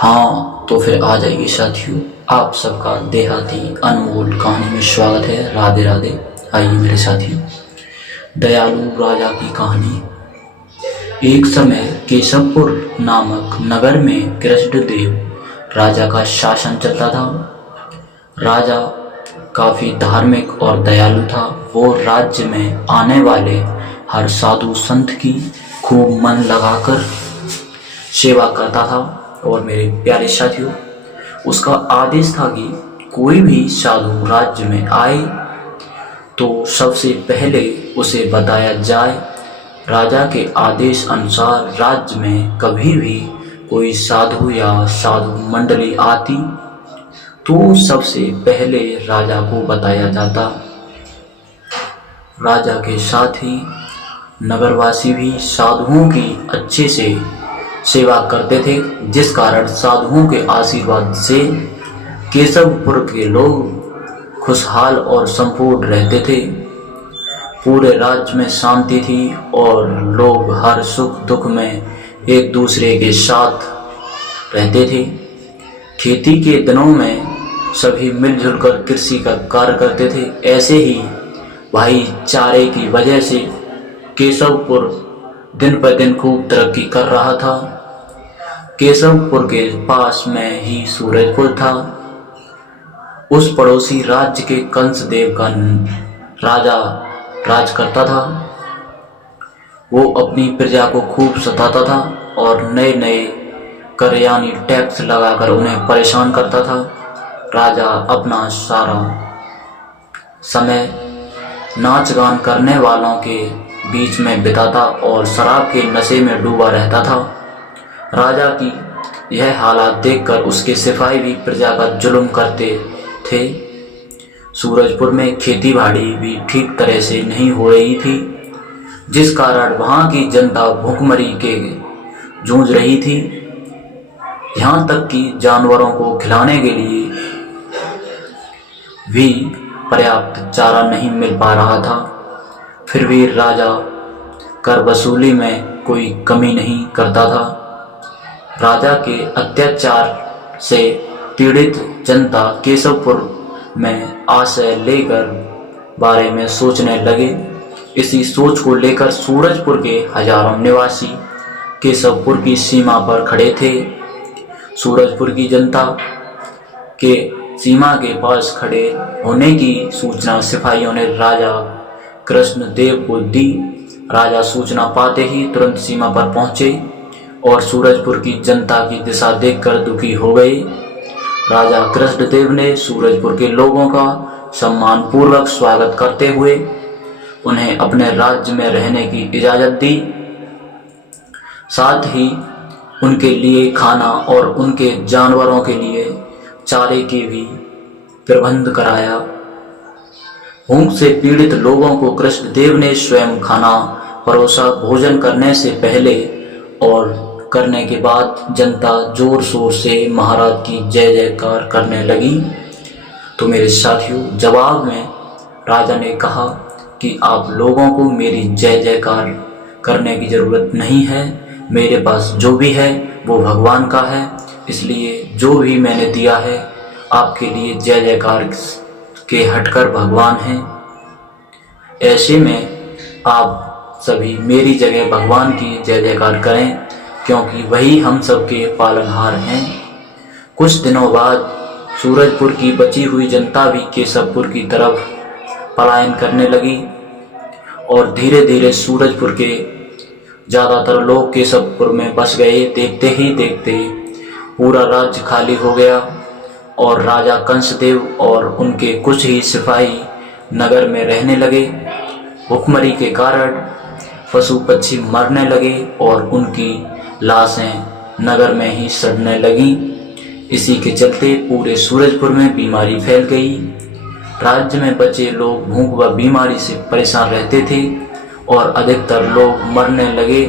हाँ तो फिर आ जाइए साथियों, आप सबका देहाती अनमोल कहानी में स्वागत है। राधे राधे। आइए मेरे साथियों, दयालु राजा की कहानी। एक समय केशवपुर नामक नगर में कृष्णदेव राजा का शासन चलता था। राजा काफी धार्मिक और दयालु था। वो राज्य में आने वाले हर साधु संत की खूब मन लगाकर सेवा करता था। और मेरे प्यारे साथियों, उसका आदेश था कि कोई भी साधु राज्य में आए तो सबसे पहले उसे बताया जाए। राजा के आदेश अनुसार राज्य में कभी भी कोई साधु या साधु मंडली आती तो सबसे पहले राजा को बताया जाता। राजा के साथ ही नगरवासी भी साधुओं की अच्छे से सेवा करते थे, जिस कारण साधुओं के आशीर्वाद से केशवपुर के लोग खुशहाल और संपूर्ण रहते थे। पूरे राज्य में शांति थी और लोग हर सुख दुख में एक दूसरे के साथ रहते थे। खेती के दिनों में सभी मिलजुल कर कृषि का कार्य करते थे। ऐसे ही भाईचारे की वजह से केशवपुर दिन पर दिन खूब तरक्की कर रहा था। केशवपुर के पास में ही सूरजपुर था। उस पड़ोसी राज्य के कंसदेव का राजा राज करता था। वो अपनी प्रजा को खूब सताता था और नए नए कर यानी टैक्स लगाकर उन्हें परेशान करता था। राजा अपना सारा समय नाच गान करने वालों के बीच में बिताता और शराब के नशे में डूबा रहता था। राजा की यह हालात देखकर उसके सिपाही भी प्रजा का जुल्म करते थे। सूरजपुर में खेती बाड़ी भी ठीक तरह से नहीं हो रही थी, जिस कारण वहां की जनता भूखमरी के जूझ रही थी। यहाँ तक कि जानवरों को खिलाने के लिए भी पर्याप्त चारा नहीं मिल पा रहा था। फिर भी राजा कर वसूली में कोई कमी नहीं करता था। राजा के अत्याचार से पीड़ित जनता केशवपुर में आश्रय लेकर बारे में सोचने लगे। इसी सोच को लेकर सूरजपुर के हजारों निवासी केशवपुर की सीमा पर खड़े थे। सूरजपुर की जनता के सीमा के पास खड़े होने की सूचना सिपाहियों ने राजा कृष्णदेव को दी। राजा सूचना पाते ही तुरंत सीमा पर पहुंचे और सूरजपुर की जनता की दिशा देखकर दुखी हो गए। राजा कृष्णदेव ने सूरजपुर के लोगों का सम्मान पूर्वक स्वागत करते हुए उन्हें अपने राज्य में रहने की इजाजत दी। साथ ही उनके लिए खाना और उनके जानवरों के लिए चारे के भी प्रबंध कराया। भूख से पीड़ित लोगों को कृष्णदेव ने स्वयं खाना परोसा। भोजन करने से पहले और करने के बाद जनता जोर शोर से महाराज की जय जयकार करने लगी। तो मेरे साथियों, जवाब में राजा ने कहा कि आप लोगों को मेरी जय जयकार करने की जरूरत नहीं है। मेरे पास जो भी है वो भगवान का है, इसलिए जो भी मैंने दिया है आपके लिए जय जयकार के हटकर भगवान हैं। ऐसे में आप सभी मेरी जगह भगवान की जय जयकार करें, क्योंकि वही हम सबके पालनहार हैं। कुछ दिनों बाद सूरजपुर की बची हुई जनता भी केशवपुर की तरफ पलायन करने लगी और धीरे धीरे सूरजपुर के ज़्यादातर लोग केशवपुर में बस गए। देखते ही देखते पूरा राज्य खाली हो गया और राजा कंसदेव और उनके कुछ ही सिपाही नगर में रहने लगे। भूखमरी के कारण पशु पक्षी मरने लगे और उनकी लाशें नगर में ही सड़ने लगीं। इसी के चलते पूरे सूरजपुर में बीमारी फैल गई। राज्य में बचे लोग भूख व बीमारी से परेशान रहते थे और अधिकतर लोग मरने लगे।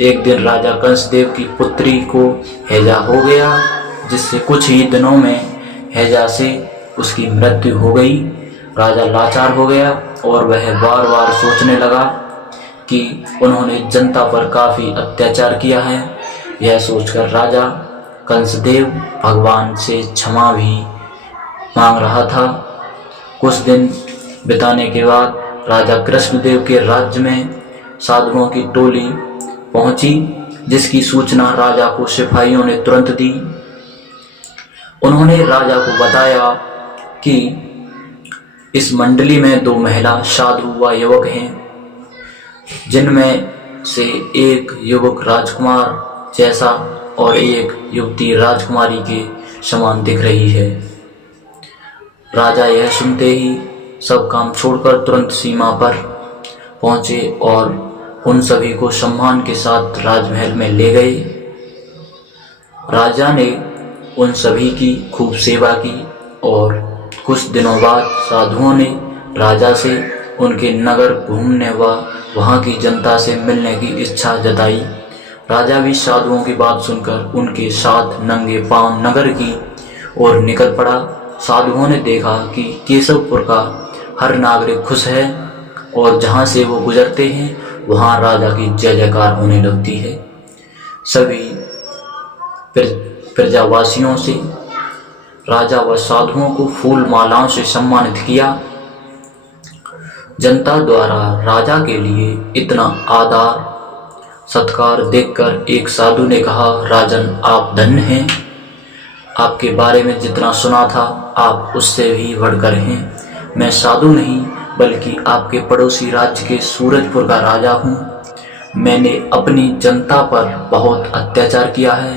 एक दिन राजा कंसदेव की पुत्री को हैजा हो गया, जिससे कुछ ही दिनों में हैजा से उसकी मृत्यु हो गई। राजा लाचार हो गया और वह बार बार सोचने लगा कि उन्होंने जनता पर काफ़ी अत्याचार किया है। यह सोचकर राजा कंसदेव भगवान से क्षमा भी मांग रहा था। कुछ दिन बिताने के बाद राजा कृष्णदेव के राज्य में साधुओं की टोली पहुंची, जिसकी सूचना राजा को सिपाहियों ने तुरंत दी। उन्होंने राजा को बताया कि इस मंडली में 2 महिला साधु व युवक हैं, जिनमें से एक युवक राजकुमार जैसा और एक युवती राजकुमारी के समान दिख रही है। राजा यह सुनते ही सब काम छोड़कर तुरंत सीमा पर पहुंचे और उन सभी को सम्मान के साथ राजमहल में ले गए। राजा ने उन सभी की खूब सेवा की और कुछ दिनों बाद साधुओं ने राजा से उनके नगर घूमने व वहाँ की जनता से मिलने की इच्छा जताई। राजा भी साधुओं की बात सुनकर उनके साथ नंगे पांव नगर की ओर निकल पड़ा। साधुओं ने देखा कि केशवपुर का हर नागरिक खुश है और जहाँ से वो गुजरते हैं वहाँ राजा की जय जयकार होने लगती है। सभी प्रजावासियों से राजा व साधुओं को फूल मालाओं से सम्मानित किया। जनता द्वारा राजा के लिए इतना आदर सत्कार देखकर एक साधु ने कहा, राजन आप धन्य हैं। आपके बारे में जितना सुना था आप उससे भी बढ़कर हैं। मैं साधु नहीं बल्कि आपके पड़ोसी राज्य के सूरजपुर का राजा हूँ। मैंने अपनी जनता पर बहुत अत्याचार किया है,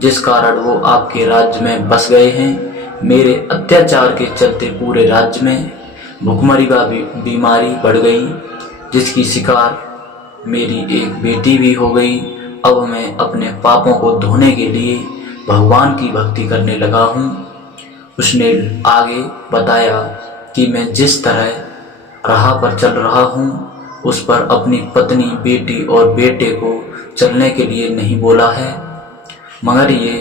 जिस कारण वो आपके राज्य में बस गए हैं। मेरे अत्याचार के चलते पूरे राज्य में भुखमरी व बीमारी बढ़ गई, जिसकी शिकार मेरी एक बेटी भी हो गई। अब मैं अपने पापों को धोने के लिए भगवान की भक्ति करने लगा हूँ। उसने आगे बताया कि मैं जिस तरह राह पर चल रहा हूँ उस पर अपनी पत्नी, बेटी और बेटे को चलने के लिए नहीं बोला है, मगर ये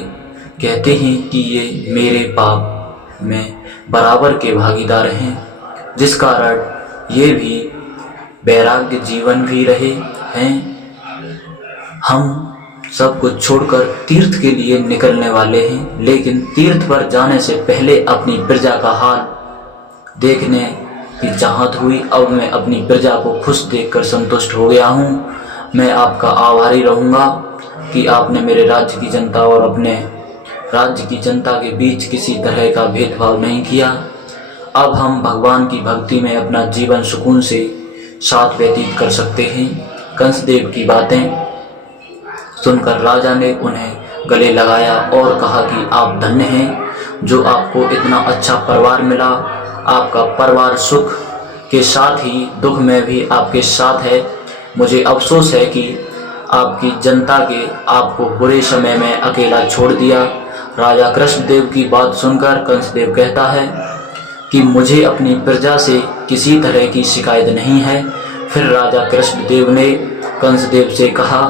कहते हैं कि ये मेरे पाप में बराबर के भागीदार हैं, जिस कारण ये भी वैराग्य जीवन भी रहे हैं। हम सब कुछ छोड़कर तीर्थ के लिए निकलने वाले हैं, लेकिन तीर्थ पर जाने से पहले अपनी प्रजा का हाल देखने की चाहत हुई। अब मैं अपनी प्रजा को खुश देखकर संतुष्ट हो गया हूँ। मैं आपका आभारी रहूँगा कि आपने मेरे राज्य की जनता और अपने राज्य की जनता के बीच किसी तरह का भेदभाव नहीं किया। अब हम भगवान की भक्ति में अपना जीवन सुकून से साथ व्यतीत कर सकते हैं। कंसदेव की बातें सुनकर राजा ने उन्हें गले लगाया और कहा कि आप धन्य हैं जो आपको इतना अच्छा परिवार मिला। आपका परिवार सुख के साथ ही दुख में भी आपके साथ है। मुझे अफसोस है कि आपकी जनता के आपको बुरे समय में अकेला छोड़ दिया। राजा कृष्णदेव की बात सुनकर कंसदेव कहता है कि मुझे अपनी प्रजा से किसी तरह की शिकायत नहीं है। फिर राजा कृष्णदेव ने कंसदेव से कहा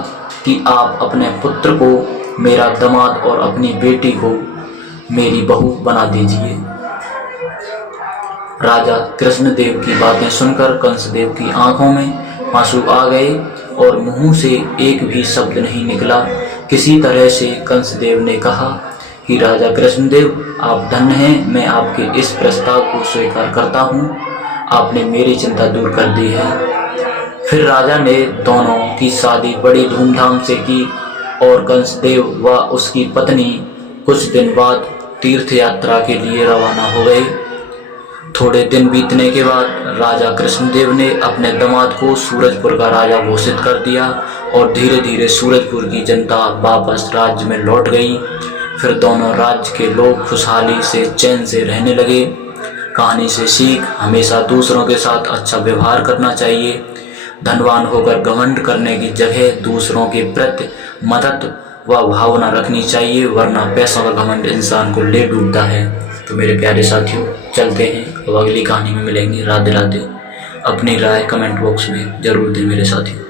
कि आप अपने पुत्र को मेरा दामाद और अपनी बेटी को मेरी बहू बना दीजिए। राजा कृष्णदेव की बातें सुनकर कंसदेव की आंखों में आंसू आ गए और मुंह से एक भी शब्द नहीं निकला। किसी तरह से कंसदेव ने कहा कि राजा कृष्णदेव आप धन्य हैं, मैं आपके इस प्रस्ताव को स्वीकार करता हूँ। आपने मेरी चिंता दूर कर दी है। फिर राजा ने दोनों की शादी बड़ी धूमधाम से की और कंसदेव व उसकी पत्नी कुछ दिन बाद तीर्थ यात्रा के लिए रवाना हो गए। थोड़े दिन बीतने के बाद राजा कृष्णदेव ने अपने दामाद को सूरजपुर का राजा घोषित कर दिया और धीरे धीरे सूरजपुर की जनता वापस राज्य में लौट गई। फिर दोनों राज्य के लोग खुशहाली से चैन से रहने लगे। कहानी से सीख, हमेशा दूसरों के साथ अच्छा व्यवहार करना चाहिए। धनवान होकर घमंड करने की जगह दूसरों के प्रति मदद व भावना रखनी चाहिए, वरना पैसों का घमंड इंसान को ले डूबता है। तो मेरे प्यारे साथियों, चलते हैं, अब अगली कहानी में मिलेंगे। राधे राधे। अपनी राय कमेंट बॉक्स में जरूर दें मेरे साथियों।